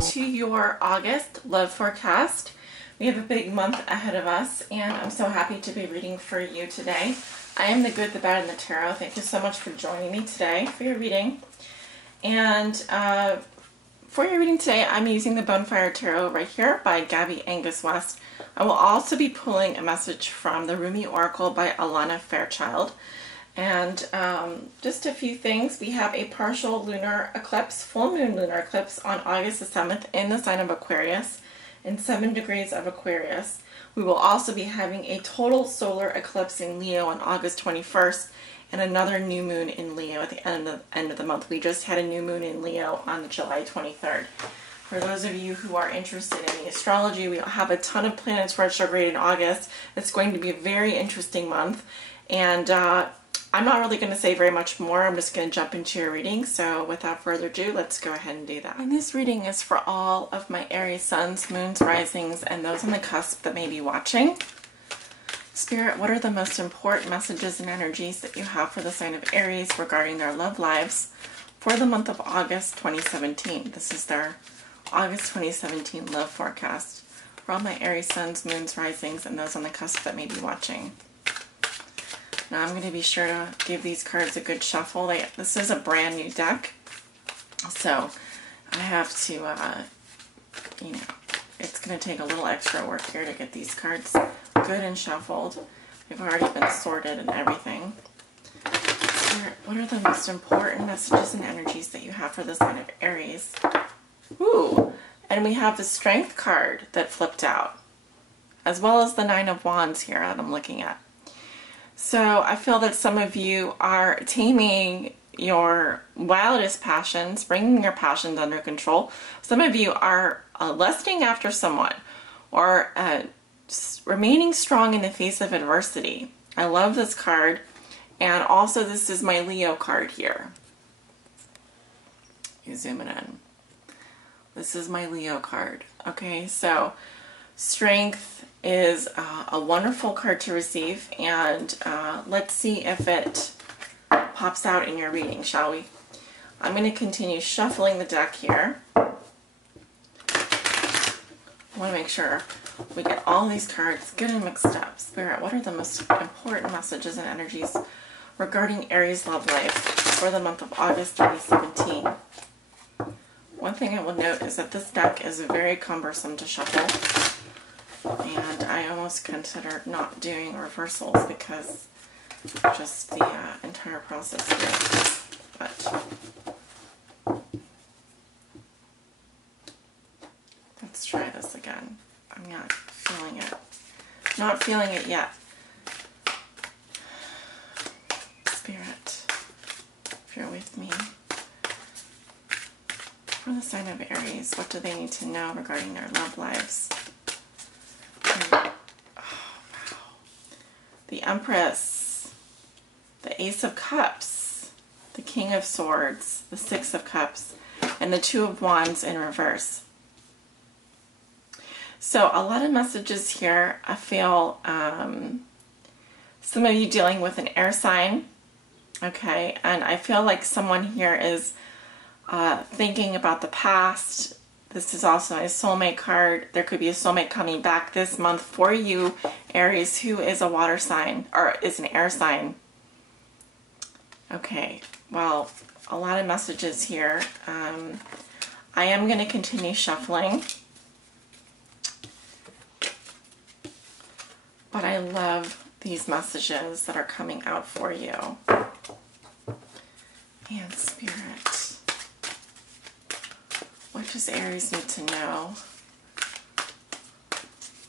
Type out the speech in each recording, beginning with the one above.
to your August love forecast. We have a big month ahead of us, and I'm so happy to be reading for you today. I am the good, the bad, and the tarot. Thank you so much for joining me today for your reading. And for your reading today, I'm using the Bonfire Tarot right here by Gabby Angus West. I will also be pulling a message from the Rumi Oracle by Alana Fairchild. And just a few things. We have a partial lunar eclipse, full moon lunar eclipse on August the 7th in the sign of Aquarius, in 7 degrees of Aquarius. We will also be having a total solar eclipse in Leo on August 21st and another new moon in Leo at the end of the month. We just had a new moon in Leo on July 23rd. For those of you who are interested in the astrology, we have a ton of planets retrograde in August. It's going to be a very interesting month. And I'm not really going to say very much more. I'm just going to jump into your reading. So without further ado, let's go ahead and do that. And this reading is for all of my Aries Suns, Moons, Risings, and those on the cusp that may be watching. Spirit, what are the most important messages and energies that you have for the sign of Aries regarding their love lives for the month of August 2017? This is their August 2017 love forecast for all my Aries Suns, Moons, Risings, and those on the cusp that may be watching. Now I'm going to be sure to give these cards a good shuffle. This is a brand new deck, so I have to, you know, it's going to take a little extra work here to get these cards good and shuffled. They've already been sorted and everything. What are the most important messages and energies that you have for the sign of Aries? Ooh, and we have the Strength card that flipped out, as well as the Nine of Wands here that I'm looking at. So I feel that some of you are taming your wildest passions, bringing your passions under control. Some of you are lusting after someone or remaining strong in the face of adversity. I love this card. And also this is my Leo card here. You zoom it in. This is my Leo card. Okay, so Strength is a wonderful card to receive, and let's see if it pops out in your reading, shall we? I'm going to continue shuffling the deck here. I want to make sure we get all these cards good and mixed up. Spirit, what are the most important messages and energies regarding Aries love life for the month of August 2017? One thing I will note is that this deck is very cumbersome to shuffle. And I almost considered not doing reversals because just the entire process here. But let's try this again. I'm not feeling it. Not feeling it yet. Spirit, if you're with me. For the sign of Aries, what do they need to know regarding their love lives? The Empress, the Ace of Cups, the King of Swords, the Six of Cups, and the Two of Wands in reverse. So a lot of messages here. I feel some of you dealing with an air sign, okay, and I feel like someone here is thinking about the past. This is also a soulmate card. There could be a soulmate coming back this month for you, Aries, who is a water sign, or is an air sign. Okay, well, a lot of messages here. I am going to continue shuffling. But I love these messages that are coming out for you. And Spirit, what does Aries need to know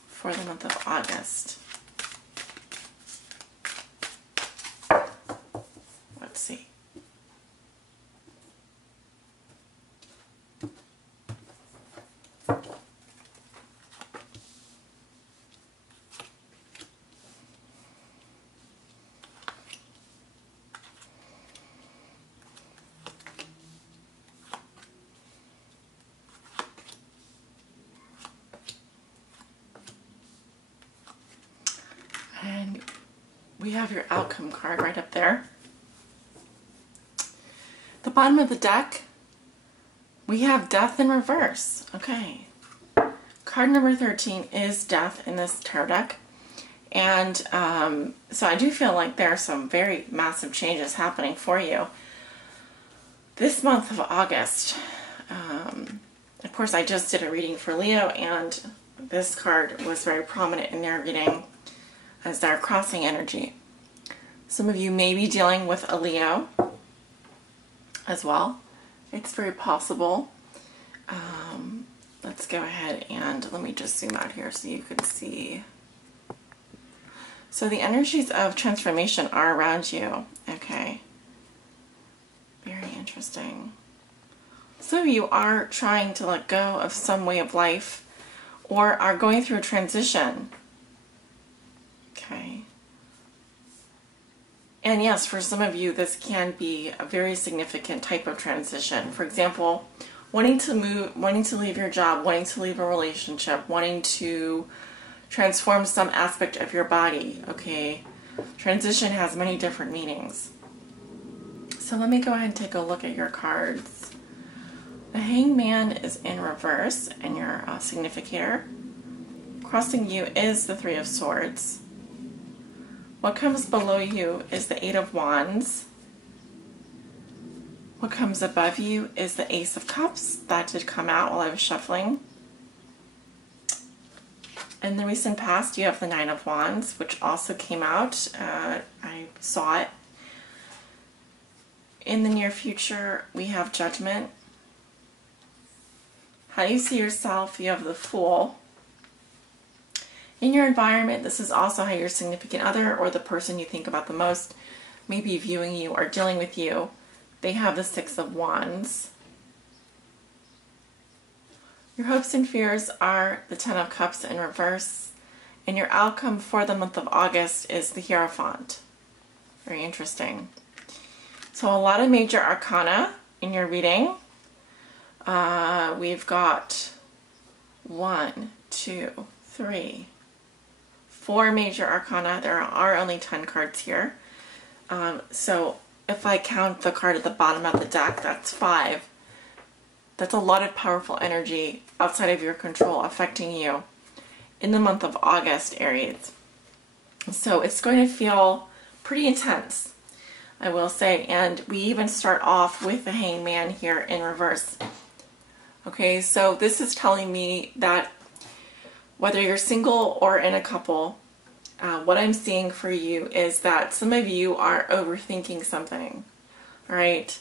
for the month of August? Let's see. And we have your outcome card right up there. The bottom of the deck, We have Death in reverse. Okay. Card number 13 is Death in this tarot deck. And so I do feel like there are some very massive changes happening for you this month of August. Of course, I just did a reading for Leo, and this card was very prominent in their reading as their crossing energy. Some of you may be dealing with a Leo as well. It's very possible. Let's go ahead and let me just zoom out here so you can see. So the energies of transformation are around you. Okay. Very interesting. Some of you are trying to let go of some way of life or are going through a transition. Okay. And yes, for some of you, this can be a very significant type of transition. For example, wanting to move, wanting to leave your job, wanting to leave a relationship, wanting to transform some aspect of your body. Okay. Transition has many different meanings. So let me go ahead and take a look at your cards. The Hangman is in reverse and your significator. Crossing you is the Three of Swords. What comes below you is the Eight of Wands. What comes above you is the Ace of Cups. That did come out while I was shuffling. In the recent past, you have the Nine of Wands, which also came out. I saw it. In the near future, we have Judgment. How you see yourself, you have the Fool. In your environment, this is also how your significant other or the person you think about the most may be viewing you or dealing with you. They have the Six of Wands. Your hopes and fears are the Ten of Cups in reverse. And your outcome for the month of August is the Hierophant. Very interesting. So a lot of major arcana in your reading. We've got 1, 2, 3, 4 major arcana. There are only 10 cards here. So if I count the card at the bottom of the deck, that's 5. That's a lot of powerful energy outside of your control affecting you in the month of August, Aries. So it's going to feel pretty intense, I will say. And we even start off with the Hangman here in reverse. Okay, so this is telling me that whether you're single or in a couple, what I'm seeing for you is that some of you are overthinking something, all right?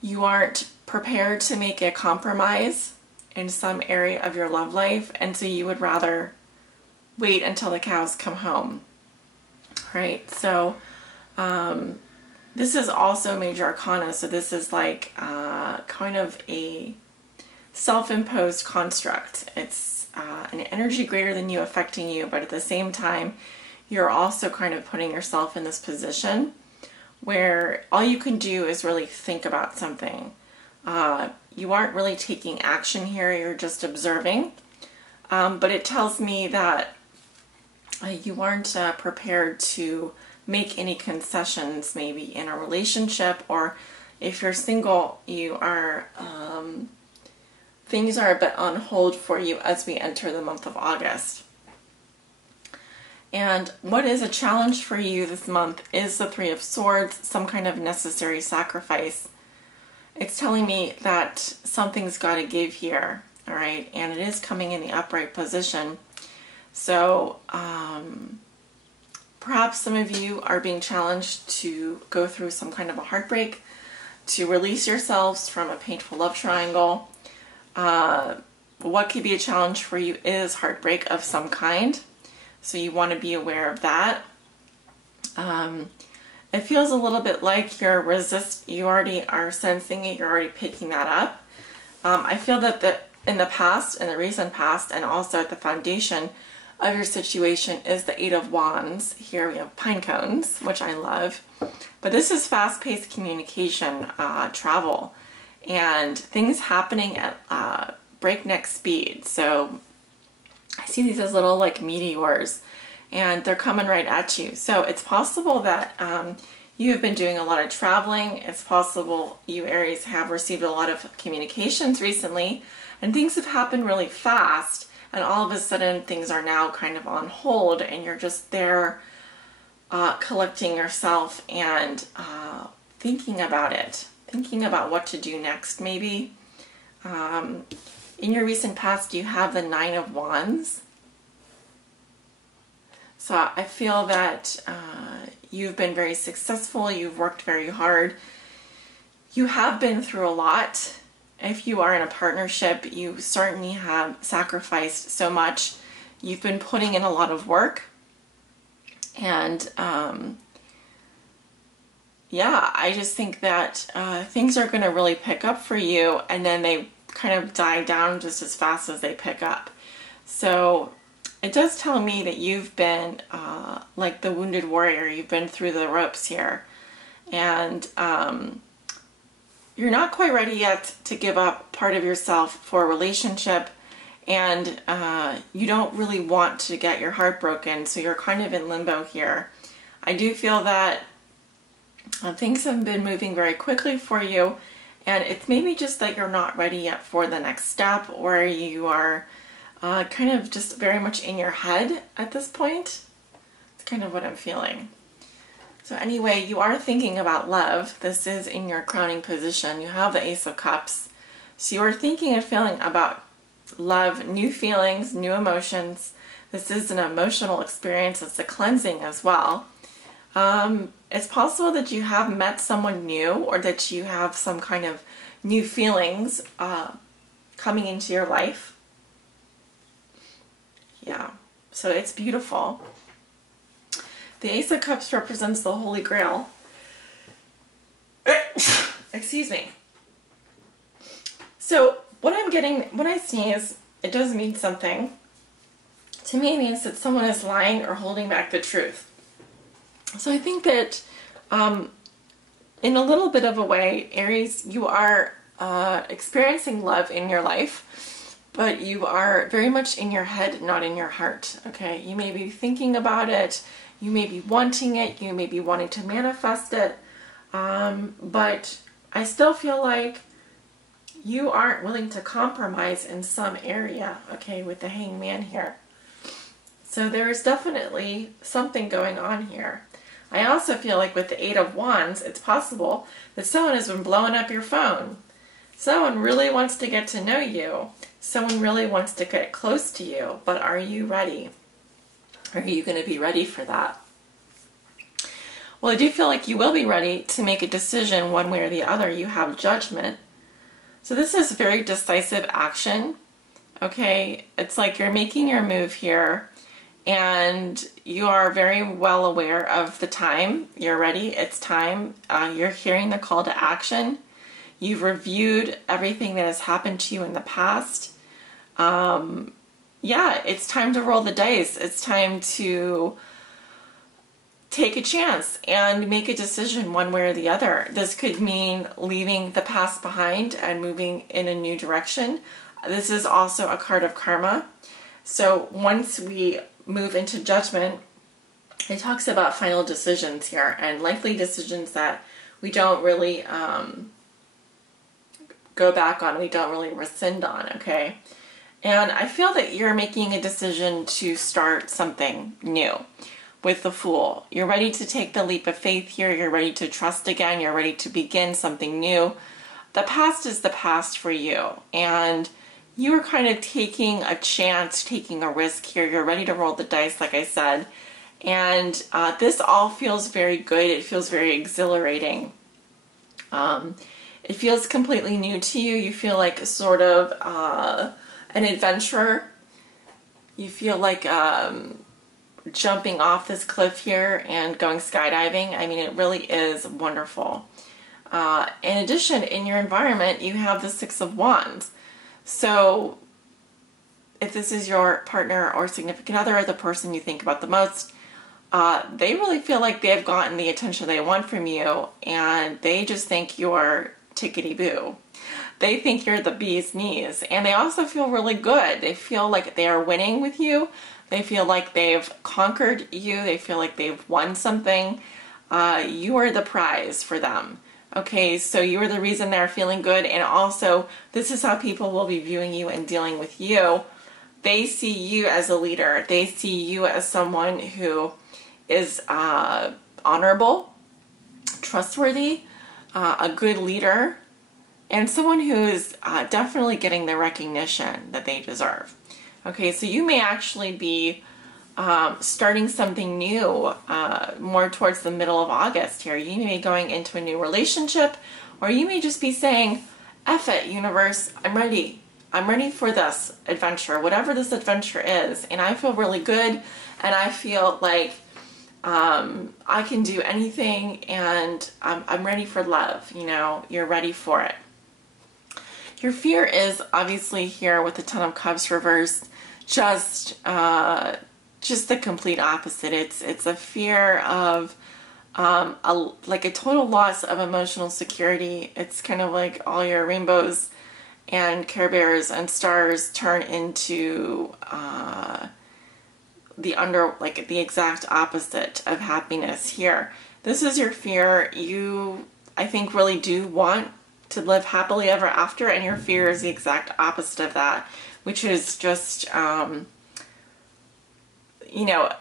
You aren't prepared to make a compromise in some area of your love life, and so you would rather wait until the cows come home, all right? So this is also major arcana, so this is like kind of a self-imposed construct. It's an energy greater than you affecting you, but at the same time, you're also kind of putting yourself in this position where all you can do is really think about something. You aren't really taking action here, you're just observing. But it tells me that you aren't prepared to make any concessions maybe in a relationship, or if you're single, you are things are a bit on hold for you as we enter the month of August. And what is a challenge for you this month is the Three of Swords, some kind of necessary sacrifice. It's telling me that something's got to give here, all right? And it is coming in the upright position. So perhaps some of you are being challenged to go through some kind of a heartbreak, to release yourselves from a painful love triangle. What could be a challenge for you is heartbreak of some kind. So you want to be aware of that. It feels a little bit like you already are sensing it, you're already picking that up. I feel that in the past, in the recent past, and also at the foundation of your situation is the Eight of Wands. Here we have pine cones, which I love. But this is fast-paced communication, travel, and things happening at breakneck speed. So I see these as little like meteors, and they're coming right at you. So it's possible that You have been doing a lot of traveling. It's possible you Aries have received a lot of communications recently, and things have happened really fast, and all of a sudden things are now kind of on hold, and you're just there collecting yourself and thinking about it, thinking about what to do next maybe. In your recent past, you have the Nine of Wands. So I feel that you've been very successful, you've worked very hard, you have been through a lot. If you are in a partnership, you certainly have sacrificed so much. You've been putting in a lot of work, and yeah, I just think that things are going to really pick up for you, and then they kind of die down just as fast as they pick up. So it does tell me that you've been like the wounded warrior. You've been through the ropes here, and you're not quite ready yet to give up part of yourself for a relationship, and you don't really want to get your heart broken, so you're kind of in limbo here. I do feel that things have been moving very quickly for you, and it's maybe just that you're not ready yet for the next step, or you are kind of just very much in your head at this point. It's kind of what I'm feeling. So anyway, you are thinking about love. This is in your crowning position. You have the Ace of Cups. So you are thinking and feeling about love, new feelings, new emotions. This is an emotional experience. It's a cleansing as well. It's possible that you have met someone new, or that you have some kind of new feelings coming into your life. Yeah, so it's beautiful. The Ace of Cups represents the Holy Grail. Excuse me. So what I'm getting when I sneeze, it does mean something. To me, it means that someone is lying or holding back the truth. So I think that in a little bit of a way, Aries, you are experiencing love in your life, but you are very much in your head, not in your heart. Okay, you may be thinking about it, you may be wanting it, you may be wanting to manifest it, but I still feel like you aren't willing to compromise in some area, okay, with the Hangman here. So there is definitely something going on here. I also feel like with the Eight of Wands, it's possible that someone has been blowing up your phone. Someone really wants to get to know you. Someone really wants to get close to you, but are you ready? Are you going to be ready for that? Well, I do feel like you will be ready to make a decision one way or the other. You have Judgment. So this is very decisive action. Okay, it's like you're making your move here, and you are very well aware of the time. You're ready. It's time. You're hearing the call to action. You've reviewed everything that has happened to you in the past. Yeah, it's time to roll the dice. It's time to take a chance and make a decision one way or the other. This could mean leaving the past behind and moving in a new direction. This is also a card of karma. So once we move into Judgment, it talks about final decisions here, and likely decisions that we don't really go back on, we don't really rescind on, okay? And I feel that you're making a decision to start something new with the Fool. You're ready to take the leap of faith here. You're ready to trust again. You're ready to begin something new. The past is the past for you, and you are kind of taking a chance, taking a risk here. You're ready to roll the dice, like I said. And this all feels very good. It feels very exhilarating. It feels completely new to you. You feel like sort of an adventurer. You feel like jumping off this cliff here and going skydiving. I mean, it really is wonderful. In addition, in your environment, you have the Six of Wands. So if this is your partner or significant other, or the person you think about the most, they really feel like they've gotten the attention they want from you, and they just think you're tickety-boo. They think you're the bee's knees, and they also feel really good. They feel like they are winning with you. They feel like they've conquered you. They feel like they've won something. you are the prize for them. Okay, so you are the reason they're feeling good, and also this is how people will be viewing you and dealing with you. They see you as a leader. They see you as someone who is honorable, trustworthy, a good leader, and someone who is definitely getting the recognition that they deserve. Okay, so you may actually be starting something new more towards the middle of August here. You may be going into a new relationship, or you may just be saying, F it, universe, I'm ready. I'm ready for this adventure, whatever this adventure is. And I feel really good, and I feel like I can do anything, and I'm ready for love. You know, you're ready for it. Your fear is obviously here with the Ten of Cups reversed, just the complete opposite. It's a fear of like a total loss of emotional security. It's kind of like all your rainbows and Care Bears and stars turn into the exact opposite of happiness here. This is your fear. You, I think, really do want to live happily ever after, and your fear is the exact opposite of that, which is just you know,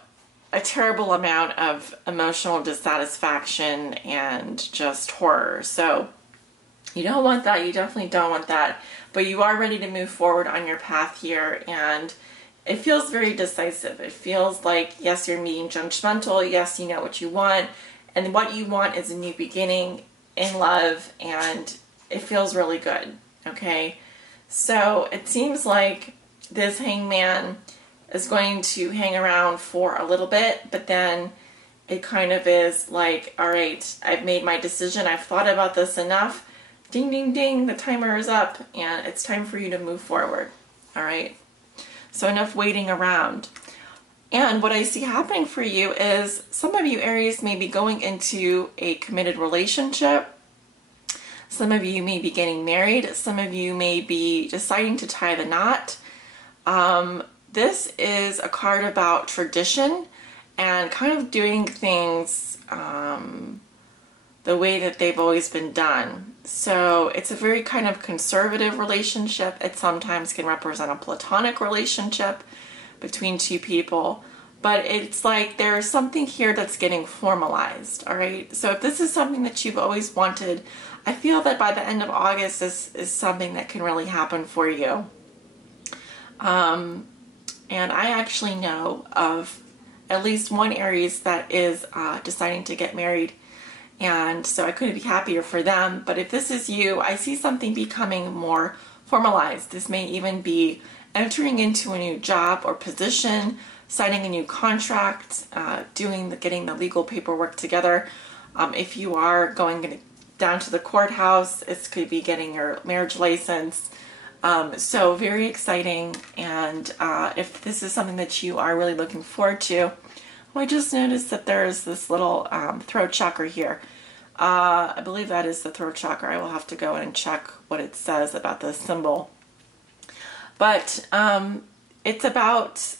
a terrible amount of emotional dissatisfaction and just horror. So you don't want that. You definitely don't want that. But you are ready to move forward on your path here, and it feels very decisive. It feels like, yes, you're being judgmental. Yes, you know what you want. And what you want is a new beginning in love, and it feels really good. Okay? So it seems like this hangman is going to hang around for a little bit, but then it kind of is like, all right, I've made my decision. I've thought about this enough. Ding, ding, ding, the timer is up, and it's time for you to move forward. All right? So enough waiting around. And what I see happening for you is some of you Aries may be going into a committed relationship. Some of you may be getting married. Some of you may be deciding to tie the knot. This is a card about tradition and kind of doing things the way that they've always been done. So it's a very kind of conservative relationship. It sometimes can represent a platonic relationship between two people. But it's like there's something here that's getting formalized, all right? So if this is something that you've always wanted, I feel that by the end of August, this is something that can really happen for you. And I actually know of at least one Aries that is deciding to get married. And so I couldn't be happier for them. But if this is you, I see something becoming more formalized. This may even be entering into a new job or position, signing a new contract, getting the legal paperwork together. If you are going down to the courthouse, it could be getting your marriage license. So very exciting. And if this is something that you are really looking forward to, I just noticed that there's this little throat chakra here. I believe that is the throat chakra. I will have to go and check what it says about this symbol. But it's about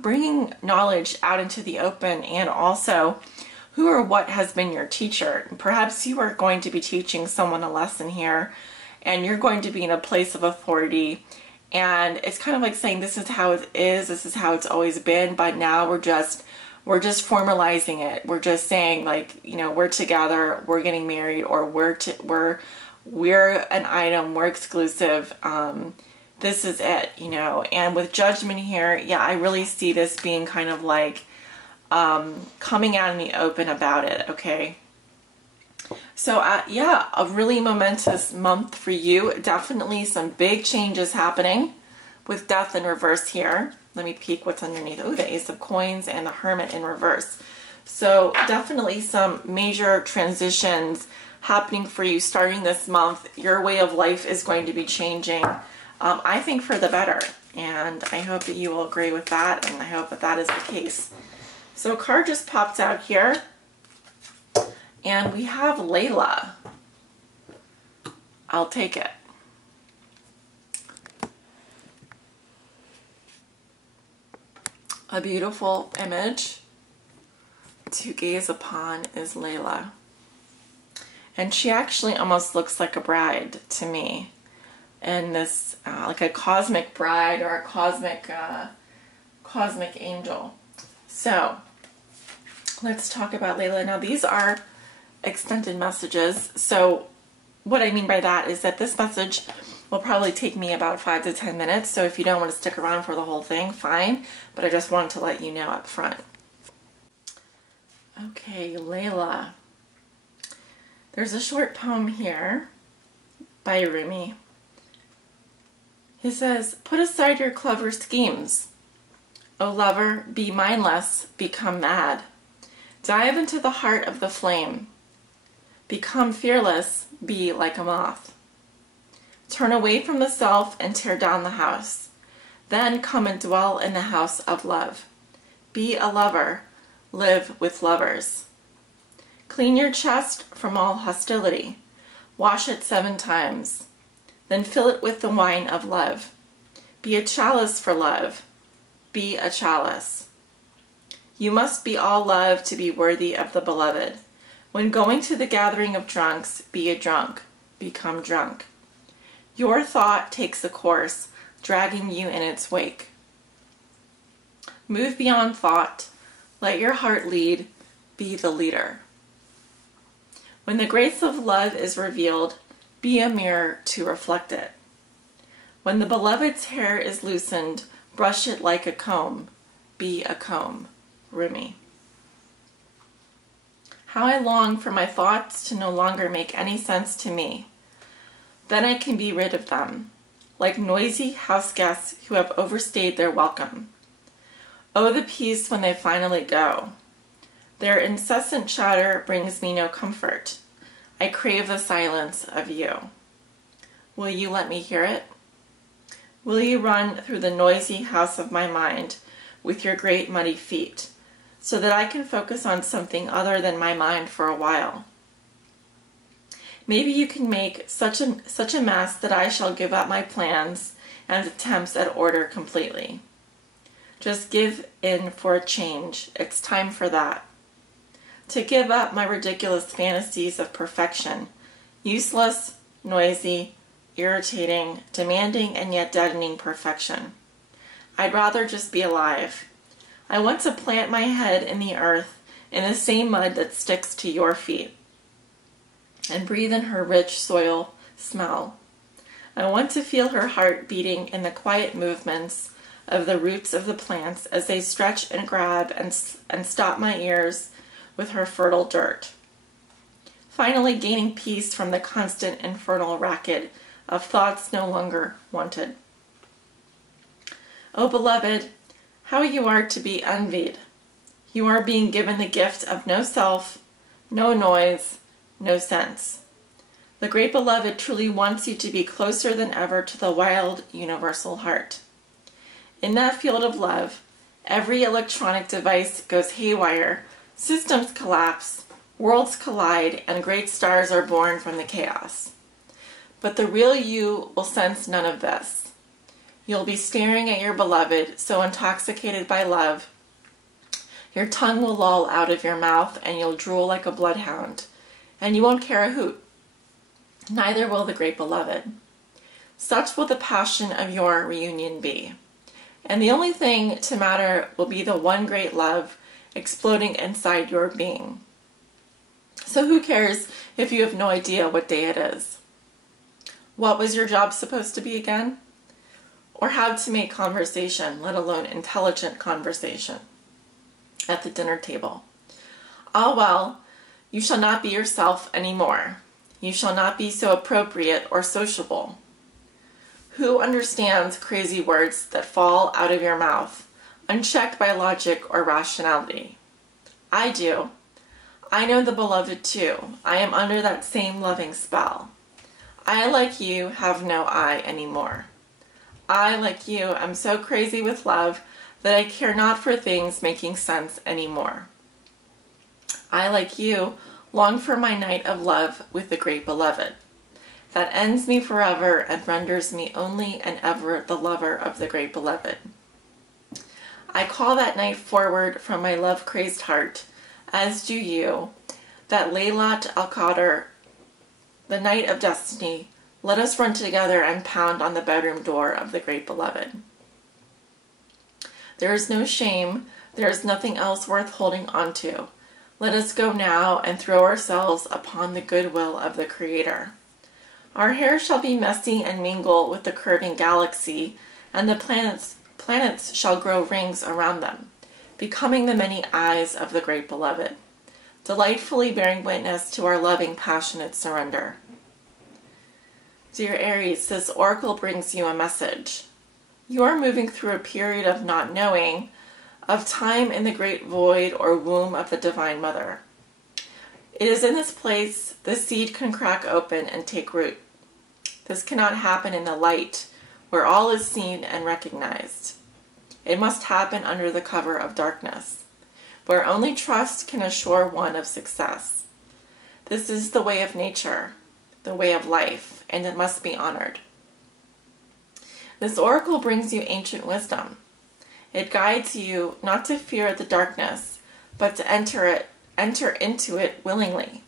bringing knowledge out into the open, and also who or what has been your teacher. Perhaps you are going to be teaching someone a lesson here, and you're going to be in a place of authority, and it's kind of like saying this is how it is, this is how it's always been, but now we're just formalizing it. We're just saying, like, you know, we're together, we're getting married, or we're an item, we're exclusive. This is it, you know. And with Judgment here, yeah, I really see this being kind of like coming out in the open about it, okay? So, yeah, a really momentous month for you. Definitely some big changes happening with Death in reverse here. Let me peek what's underneath. Oh, the Ace of Coins and the Hermit in reverse. So definitely some major transitions happening for you starting this month. Your way of life is going to be changing, I think, for the better. And I hope that you will agree with that, and I hope that that is the case. So a card just pops out here. And we have Layla. I'll take it. A beautiful image. to gaze upon is Layla. And she actually almost looks like a bride to me. And this, like a cosmic bride or a cosmic angel. So, let's talk about Layla. Now, these are extended messages. So, what I mean by that is that this message will probably take me about 5 to 10 minutes. So, if you don't want to stick around for the whole thing, fine. But I just wanted to let you know up front. Okay, Layla. There's a short poem here by Rumi. He says, "Put aside your clever schemes. O lover, be mindless, become mad. Dive into the heart of the flame. Become fearless, be like a moth. Turn away from the self and tear down the house. Then come and dwell in the house of love. Be a lover, live with lovers. Clean your chest from all hostility. Wash it 7 times. Then fill it with the wine of love. Be a chalice for love. Be a chalice. You must be all love to be worthy of the beloved. When going to the gathering of drunks, be a drunk. Become drunk. Your thought takes a course, dragging you in its wake. Move beyond thought. Let your heart lead. Be the leader. When the grace of love is revealed, be a mirror to reflect it. When the beloved's hair is loosened, brush it like a comb. Be a comb." Rumi. "How I long for my thoughts to no longer make any sense to me. Then I can be rid of them, like noisy house guests who have overstayed their welcome. Oh, the peace when they finally go. Their incessant chatter brings me no comfort. I crave the silence of you. Will you let me hear it? Will you run through the noisy house of my mind with your great muddy feet, so that I can focus on something other than my mind for a while? Maybe you can make such a mess that I shall give up my plans and attempts at order completely. Just give in for a change. It's time for that. To give up my ridiculous fantasies of perfection, useless, noisy, irritating, demanding, and yet deadening perfection. I'd rather just be alive. I want to plant my head in the earth, in the same mud that sticks to your feet, and breathe in her rich soil smell. I want to feel her heart beating in the quiet movements of the roots of the plants as they stretch and grab and stop my ears with her fertile dirt. Finally gaining peace from the constant infernal racket of thoughts no longer wanted. Oh, beloved, how you are to be envied. You are being given the gift of no self, no noise, no sense. The great beloved truly wants you to be closer than ever to the wild, universal heart. In that field of love, every electronic device goes haywire, systems collapse, worlds collide, and great stars are born from the chaos. But the real you will sense none of this. You'll be staring at your beloved, so intoxicated by love, your tongue will loll out of your mouth and you'll drool like a bloodhound, and you won't care a hoot. Neither will the great beloved. Such will the passion of your reunion be. And the only thing to matter will be the one great love exploding inside your being. So who cares if you have no idea what day it is? What was your job supposed to be again? Or how to make conversation, let alone intelligent conversation, at the dinner table? Ah, well, you shall not be yourself anymore. You shall not be so appropriate or sociable. Who understands crazy words that fall out of your mouth, unchecked by logic or rationality? I do. I know the beloved too. I am under that same loving spell. I, like you, have no I anymore. I, like you, am so crazy with love that I care not for things making sense anymore. I, like you, long for my night of love with the great beloved, that ends me forever and renders me only and ever the lover of the great beloved. I call that night forward from my love-crazed heart as do you, that Laylat al-Qadr, the night of destiny, let us run together and pound on the bedroom door of the great beloved. There is no shame, there is nothing else worth holding on to. Let us go now and throw ourselves upon the goodwill of the Creator. Our hair shall be messy and mingle with the curving galaxy, and the planets shall grow rings around them, becoming the many eyes of the great beloved, delightfully bearing witness to our loving, passionate surrender. Dear Aries, this oracle brings you a message. You are moving through a period of not knowing, of time in the great void or womb of the Divine Mother. It is in this place the seed can crack open and take root. This cannot happen in the light, where all is seen and recognized. It must happen under the cover of darkness, where only trust can assure one of success. This is the way of nature, the way of life, and it must be honored. This oracle brings you ancient wisdom. It guides you not to fear the darkness, but to enter into it willingly.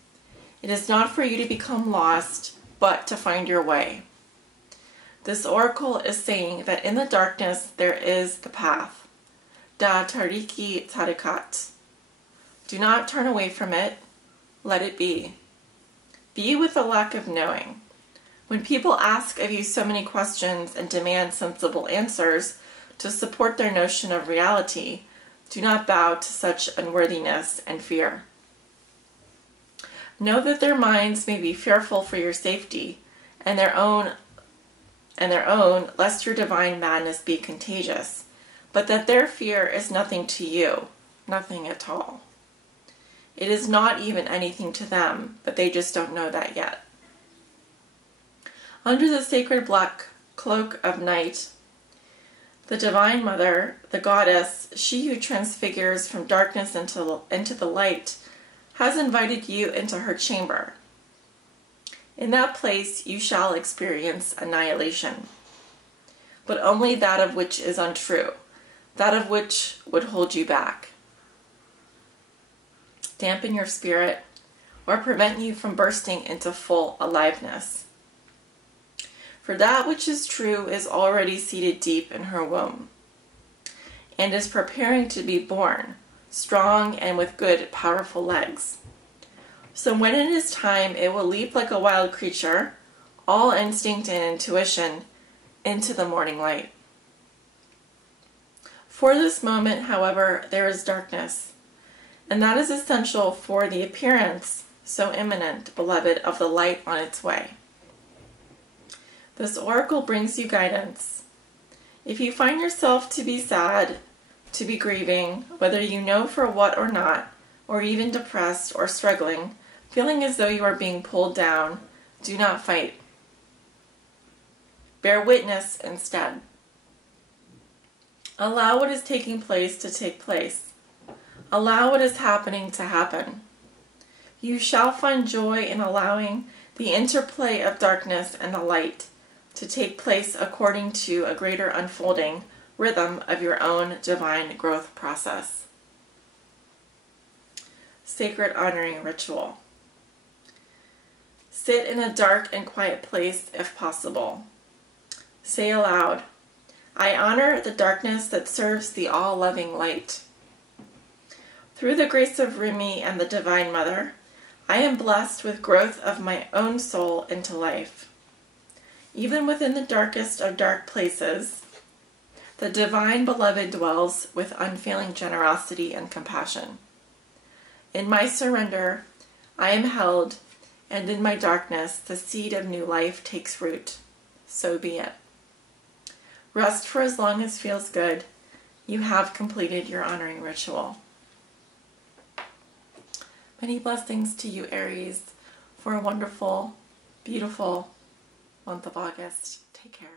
It is not for you to become lost, but to find your way. This oracle is saying that in the darkness there is the path. Da tariki tarikat. Do not turn away from it. Let it be. Be with the lack of knowing. When people ask of you so many questions and demand sensible answers to support their notion of reality, do not bow to such unworthiness and fear. Know that their minds may be fearful for your safety and their own, lest your divine madness be contagious, but that their fear is nothing to you, nothing at all. It is not even anything to them, but they just don't know that yet. Under the sacred black cloak of night, the Divine Mother, the Goddess, she who transfigures from darkness into the light, has invited you into her chamber. In that place you shall experience annihilation, but only that of which is untrue, that of which would hold you back, dampen your spirit, or prevent you from bursting into full aliveness. For that which is true is already seated deep in her womb, and is preparing to be born, strong and with good, powerful legs. So when it is time, it will leap like a wild creature, all instinct and intuition, into the morning light. For this moment, however, there is darkness, and that is essential for the appearance, so imminent, beloved, of the light on its way. This oracle brings you guidance. If you find yourself to be sad, to be grieving, whether you know for what or not, or even depressed or struggling, feeling as though you are being pulled down, do not fight. Bear witness instead. Allow what is taking place to take place. Allow what is happening to happen. You shall find joy in allowing the interplay of darkness and the light to take place according to a greater unfolding rhythm of your own divine growth process. Sacred honoring ritual. Sit in a dark and quiet place if possible. Say aloud, I honor the darkness that serves the all-loving light. Through the grace of Rumi and the Divine Mother, I am blessed with growth of my own soul into life. Even within the darkest of dark places, the Divine Beloved dwells with unfailing generosity and compassion. In my surrender, I am held, and in my darkness, the seed of new life takes root. So be it. Rest for as long as feels good. You have completed your honoring ritual. Many blessings to you, Aries, for a wonderful, beautiful month of August. Take care.